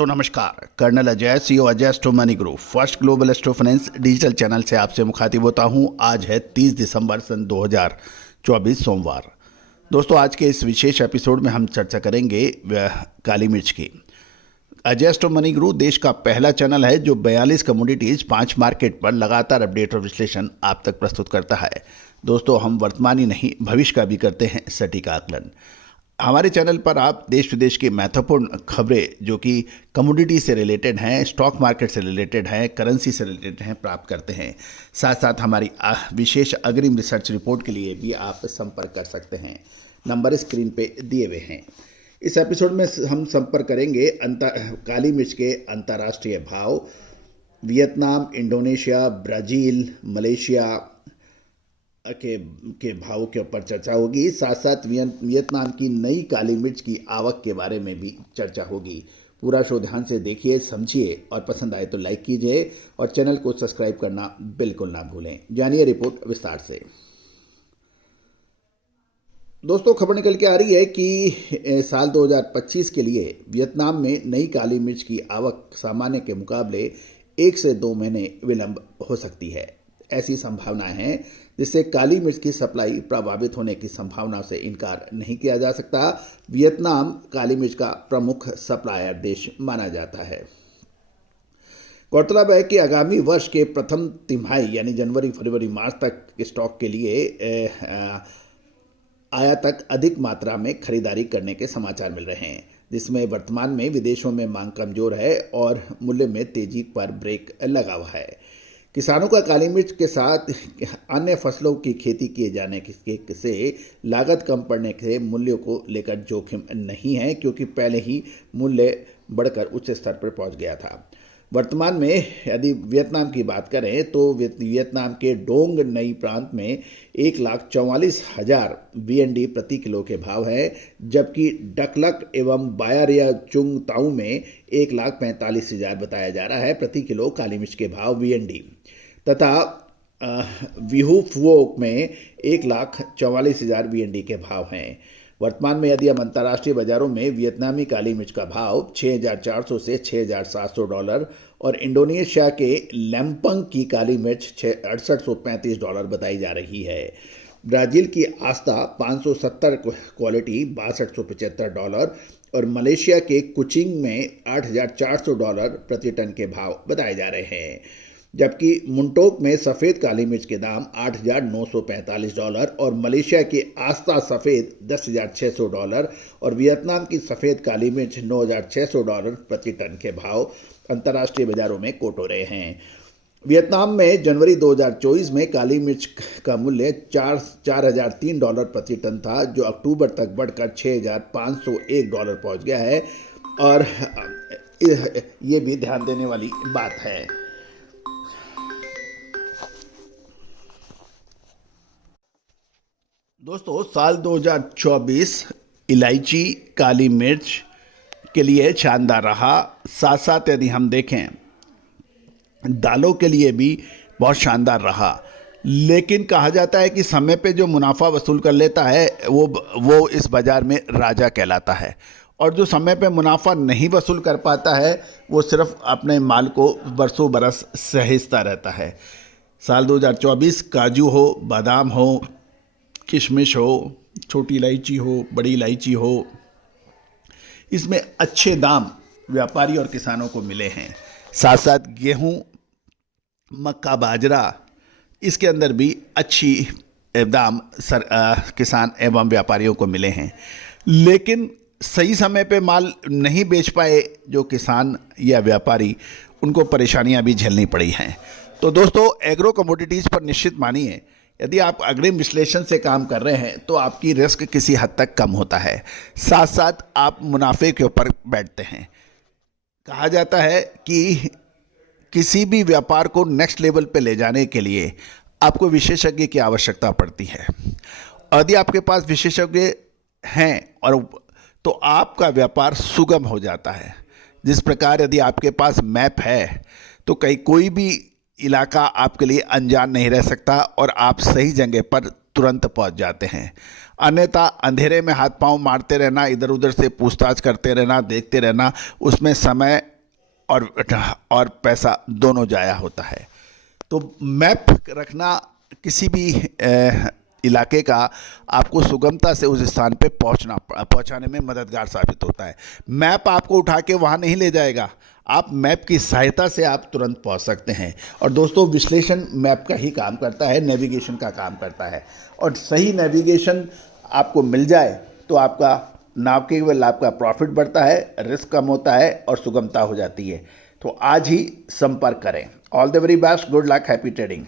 दोस्तों नमस्कार। Colonel Ajay, CEO Ajay astro money group first global astro finance digital channel से आपसे मुखातिब होता हूं। आज है 30 दिसंबर सन 2024 सोमवार। दोस्तों आज के इस विशेष एपिसोड में हम चर्चा करेंगे काली मिर्च की। अजय एस्ट्रो मनी ग्रुप देश का पहला चैनल है जो 42 कमोडिटीज 5 मार्केट पर लगातार अपडेट और विश्लेषण आप तक प्रस्तुत करता है। दोस्तों हम वर्तमान ही नहीं भविष्य का भी करते हैं सटीक आकलन। हमारे चैनल पर आप देश विदेश की महत्वपूर्ण खबरें जो कि कमोडिटी से रिलेटेड हैं, स्टॉक मार्केट से रिलेटेड हैं, करेंसी से रिलेटेड हैं, प्राप्त करते हैं। साथ साथ हमारी विशेष अग्रिम रिसर्च रिपोर्ट के लिए भी आप संपर्क कर सकते हैं। नंबर स्क्रीन पे दिए हुए हैं। इस एपिसोड में हम संपर्क करेंगे काली मिर्च के अंतर्राष्ट्रीय भाव, वियतनाम, इंडोनेशिया, ब्राज़ील, मलेशिया के भावों के ऊपर चर्चा होगी। साथ साथ वियतनाम की नई काली मिर्च की आवक के बारे में भी चर्चा होगी। पूरा शो ध्यान से देखिए, समझिए और पसंद आए तो लाइक कीजिए और चैनल को सब्सक्राइब करना बिल्कुल ना भूलें। जानिए रिपोर्ट विस्तार से। दोस्तों खबर निकल के आ रही है कि साल 2025 के लिए वियतनाम में नई काली मिर्च की आवक सामान्य के मुकाबले 1 से 2 महीने विलंब हो सकती है। ऐसी संभावनाएं हैं जिससे काली मिर्च की सप्लाई प्रभावित होने की संभावना से इनकार नहीं किया जा सकता। वियतनाम काली मिर्च का प्रमुख सप्लायर देश माना जाता है। गौरतलब है कि आगामी वर्ष के प्रथम तिमाही यानी जनवरी, फरवरी, मार्च तक के स्टॉक के लिए आयातक अधिक मात्रा में खरीदारी करने के समाचार मिल रहे हैं, जिसमें वर्तमान में विदेशों में मांग कमजोर है और मूल्य में तेजी पर ब्रेक लगा हुआ है। किसानों का काली मिर्च के साथ अन्य फसलों की खेती किए जाने से लागत कम पड़ने से मूल्यों को लेकर जोखिम नहीं है, क्योंकि पहले ही मूल्य बढ़कर उच्च स्तर पर पहुंच गया था। वर्तमान में यदि वियतनाम की बात करें तो वियतनाम के डोंग नई प्रांत में 1,44,000 VND प्रति किलो के भाव है, जबकि डकलक एवं बायारिया चुंग ताऊ में 1,45,000 बताया जा रहा है प्रति किलो काली मिर्च के भाव VND, तथा विहुफवोक में 1,44,000 VND के भाव हैं। वर्तमान में यदि हम अंतर्राष्ट्रीय बाजारों में वियतनामी काली मिर्च का भाव $6,400 से $6,700 और इंडोनेशिया के लैम्पंग की काली मिर्च $6,835 बताई जा रही है। ब्राज़ील की आस्था 570 क्वालिटी $6,275 और मलेशिया के कुचिंग में $8,400 प्रति टन के भाव बताए जा रहे हैं, जबकि मुंटोक में सफ़ेद काली मिर्च के दाम $8,945 और मलेशिया की आस्था सफ़ेद $10,600 और वियतनाम की सफ़ेद काली मिर्च $9,600 प्रति टन के भाव अंतर्राष्ट्रीय बाजारों में कोट हो रहे हैं। वियतनाम में जनवरी 2024 में काली मिर्च का मूल्य $4,003 प्रति टन था, जो अक्टूबर तक बढ़कर $6,501 पहुँच गया है, और ये भी ध्यान देने वाली बात है। दोस्तों साल 2024 इलायची काली मिर्च के लिए शानदार रहा। साथ साथ यदि हम देखें दालों के लिए भी बहुत शानदार रहा, लेकिन कहा जाता है कि समय पे जो मुनाफा वसूल कर लेता है वो इस बाज़ार में राजा कहलाता है, और जो समय पे मुनाफा नहीं वसूल कर पाता है वो सिर्फ अपने माल को बरसों बरस सहेजता रहता है। साल 2024 काजू हो, बादाम हो, किशमिश हो, छोटी इलायची हो, बड़ी इलायची हो, इसमें अच्छे दाम व्यापारी और किसानों को मिले हैं। साथ साथ गेहूं, मक्का, बाजरा, इसके अंदर भी अच्छी दाम किसान एवं व्यापारियों को मिले हैं, लेकिन सही समय पे माल नहीं बेच पाए जो किसान या व्यापारी, उनको परेशानियां भी झेलनी पड़ी हैं। तो दोस्तों एग्रो कमोडिटीज़ पर निश्चित मानिए, यदि आप अग्रिम विश्लेषण से काम कर रहे हैं तो आपकी रिस्क किसी हद तक कम होता है, साथ साथ आप मुनाफे के ऊपर बैठते हैं। कहा जाता है कि किसी भी व्यापार को नेक्स्ट लेवल पे ले जाने के लिए आपको विशेषज्ञ की आवश्यकता पड़ती है। यदि आपके पास विशेषज्ञ हैं और तो आपका व्यापार सुगम हो जाता है। जिस प्रकार यदि आपके पास मैप है तो कोई भी इलाका आपके लिए अनजान नहीं रह सकता और आप सही जगह पर तुरंत पहुंच जाते हैं। अन्यथा अंधेरे में हाथ पांव मारते रहना, इधर उधर से पूछताछ करते रहना, देखते रहना, उसमें समय और पैसा दोनों जाया होता है। तो मैप रखना किसी भी इलाके का आपको सुगमता से उस स्थान पे पहुंचाने में मददगार साबित होता है। मैप आपको उठा के वहाँ नहीं ले जाएगा, आप मैप की सहायता से आप तुरंत पहुंच सकते हैं। और दोस्तों, विश्लेषण मैप का ही काम करता है, नेविगेशन का काम करता है। और सही नेविगेशन आपको मिल जाए तो आपका ना केवल आपका प्रॉफिट बढ़ता है, रिस्क कम होता है और सुगमता हो जाती है। तो आज ही संपर्क करें। All the very best, good luck, happy trading.